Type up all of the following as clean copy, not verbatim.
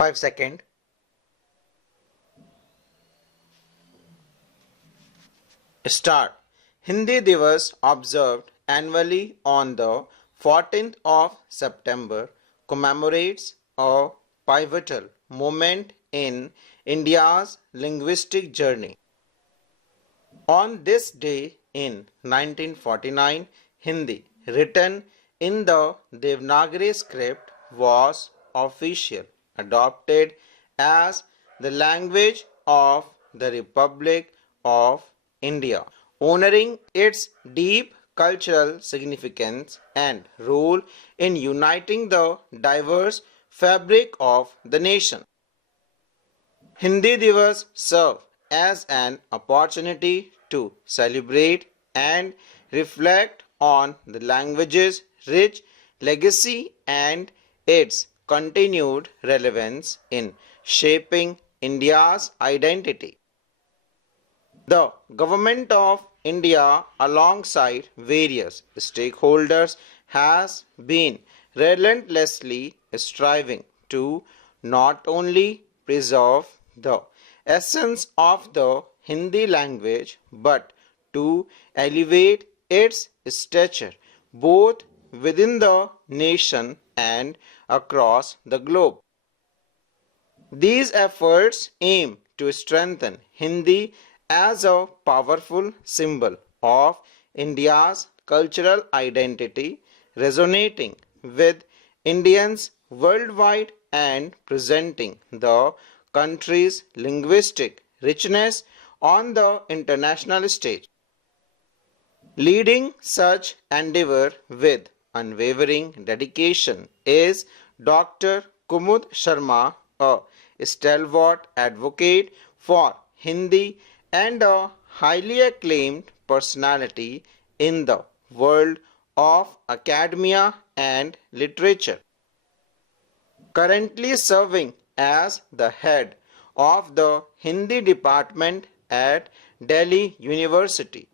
5 seconds. Start. Hindi Divas observed annually on the 14th of September commemorates a pivotal moment in India's linguistic journey. On this day in 1949, Hindi, written in the Devanagari script, was officially adopted as the language of the Republic of India, honoring its deep cultural significance and role in uniting the diverse fabric of the nation. Hindi Divas serve as an opportunity to celebrate and reflect on the language's rich legacy and its continued relevance in shaping India's identity. The Government of India, alongside various stakeholders, has been relentlessly striving to not only preserve the essence of the Hindi language but to elevate its stature both within the nation and across the globe. These efforts aim to strengthen Hindi as a powerful symbol of India's cultural identity, resonating with Indians worldwide and presenting the country's linguistic richness on the international stage. Leading such endeavor with unwavering dedication is Dr. Kumud Sharma, a stalwart advocate for Hindi and a highly acclaimed personality in the world of academia and literature. Currently serving as the head of the Hindi department at Delhi University,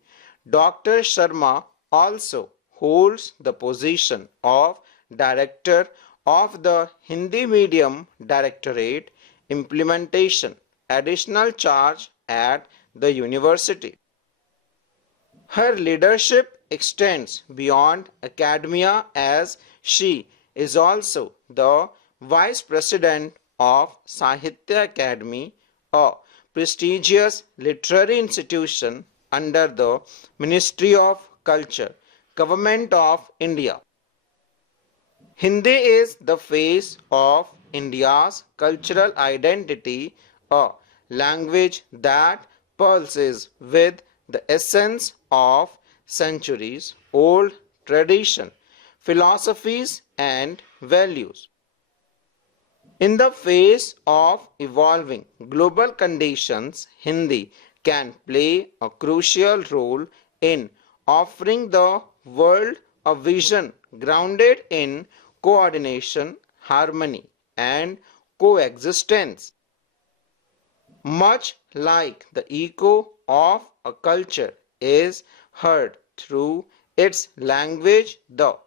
Dr. Sharma also holds the position of Director of the Hindi Medium Directorate Implementation, additional charge at the university. Her leadership extends beyond academia as she is also the Vice President of Sahitya Academy, a prestigious literary institution under the Ministry of Culture, Government of India. Hindi is the face of India's cultural identity, a language that pulses with the essence of centuries-old tradition, philosophies and values. In the face of evolving global conditions, Hindi can play a crucial role in offering the world a vision grounded in coordination, harmony, and coexistence. Much like the echo of a culture is heard through its language, the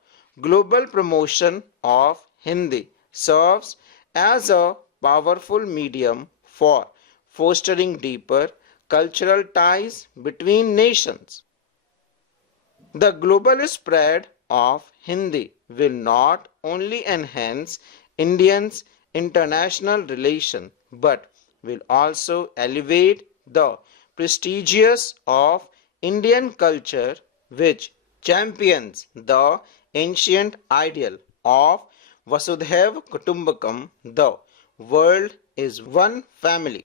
global promotion of Hindi serves as a powerful medium for fostering deeper cultural ties between nations. The global spread of Hindi will not only enhance Indians' international relations but will also elevate the prestigious of Indian culture, which champions the ancient ideal of Vasudhaiva Kutumbakam, the world is one family.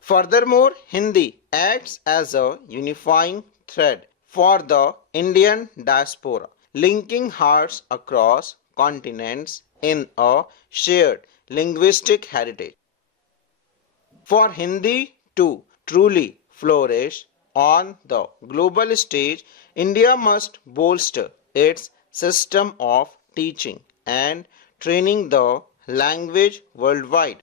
Furthermore, Hindi acts as a unifying thread for the Indian diaspora, linking hearts across continents in a shared linguistic heritage. For Hindi to truly flourish on the global stage, India must bolster its system of teaching and training the language worldwide.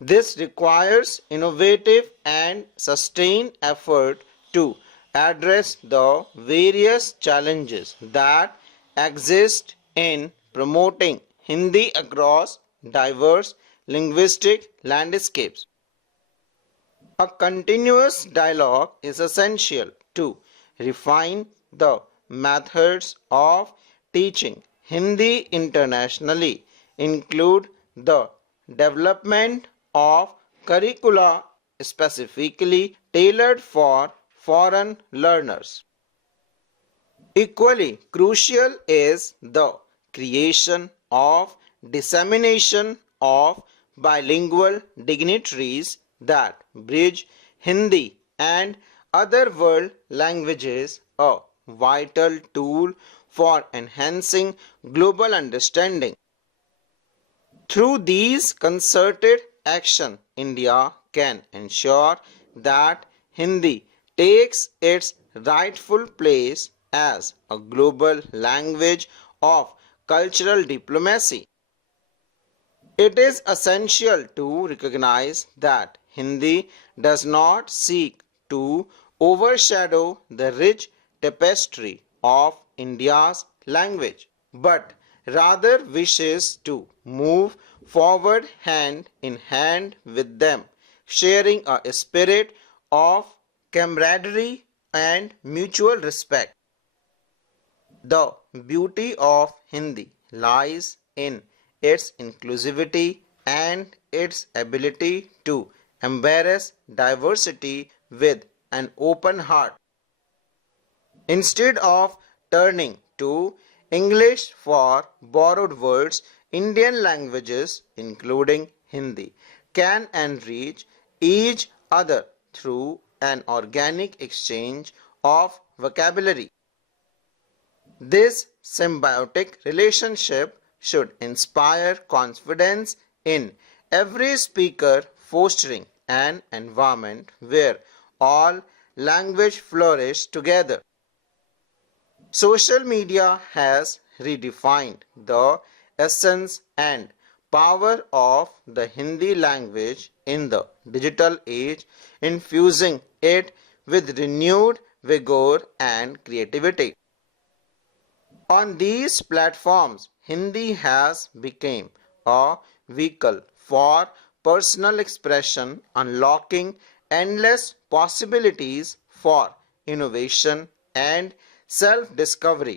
This requires innovative and sustained effort to address the various challenges that exist in promoting Hindi across diverse linguistic landscapes. A continuous dialogue is essential to refine the methods of teaching Hindi internationally, include the development of curricula specifically tailored for foreign learners. Equally crucial is the creation of dissemination of bilingual dignitaries that bridge Hindi and other world languages, a vital tool for enhancing global understanding. Through these concerted action, India can ensure that Hindi takes its rightful place as a global language of cultural diplomacy. It is essential to recognize that Hindi does not seek to overshadow the rich tapestry of India's language, but rather wishes to move forward hand in hand with them, sharing a spirit of camaraderie and mutual respect. The beauty of Hindi lies in its inclusivity and its ability to embrace diversity with an open heart. Instead of turning to English for borrowed words, Indian languages, including Hindi, can enrich each other through an organic exchange of vocabulary. This symbiotic relationship should inspire confidence in every speaker, fostering an environment where all language flourish together. Social media has redefined the essence and power of the Hindi language in the digital age, infusing it with renewed vigor and creativity. On these platforms, Hindi has become a vehicle for personal expression, unlocking endless possibilities for innovation and self-discovery.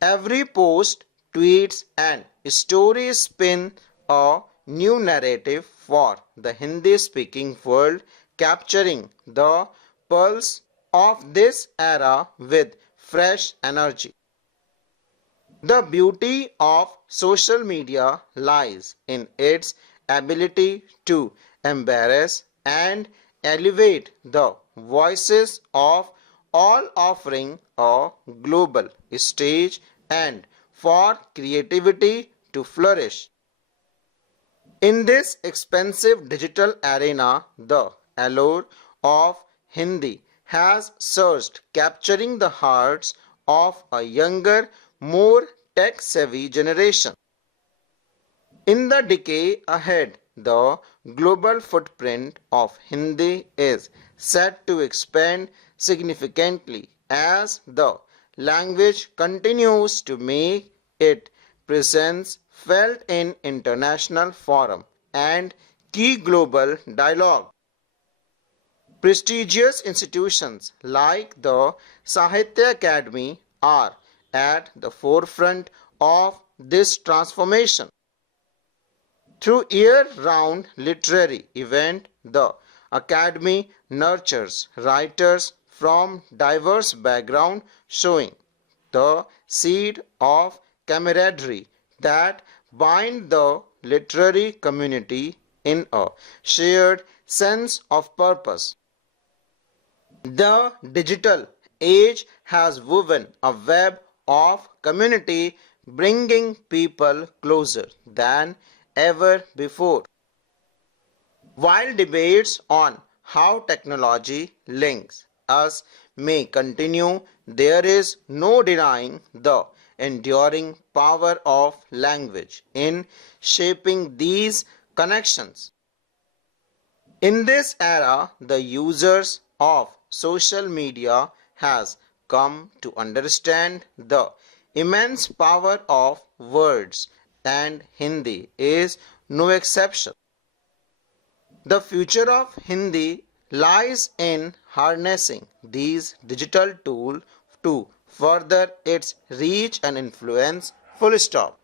Every post, tweets and story spin a new narrative for the Hindi-speaking world, capturing the pulse of this era with fresh energy. The beauty of social media lies in its ability to embrace and elevate the voices of all, offering a global stage and for creativity to flourish. In this expensive digital arena, the allure of Hindi has surged, capturing the hearts of a younger, more tech-savvy generation. In the decade ahead, the global footprint of Hindi is set to expand significantly as the language continues to make its presence felt in international forums and key global dialogue. Prestigious institutions like the Sahitya Academy are at the forefront of this transformation. Through year-round literary events, the Academy nurtures writers from diverse backgrounds, showing the seed of camaraderie that bind the literary community in a shared sense of purpose. The digital age has woven a web of community, bringing people closer than ever before. While debates on how technology links us may continue, there is no denying the enduring power of language in shaping these connections. In this era, the users of social media has come to understand the immense power of words and Hindi is no exception. The future of Hindi lies in harnessing these digital tools to further its reach and influence. Full stop.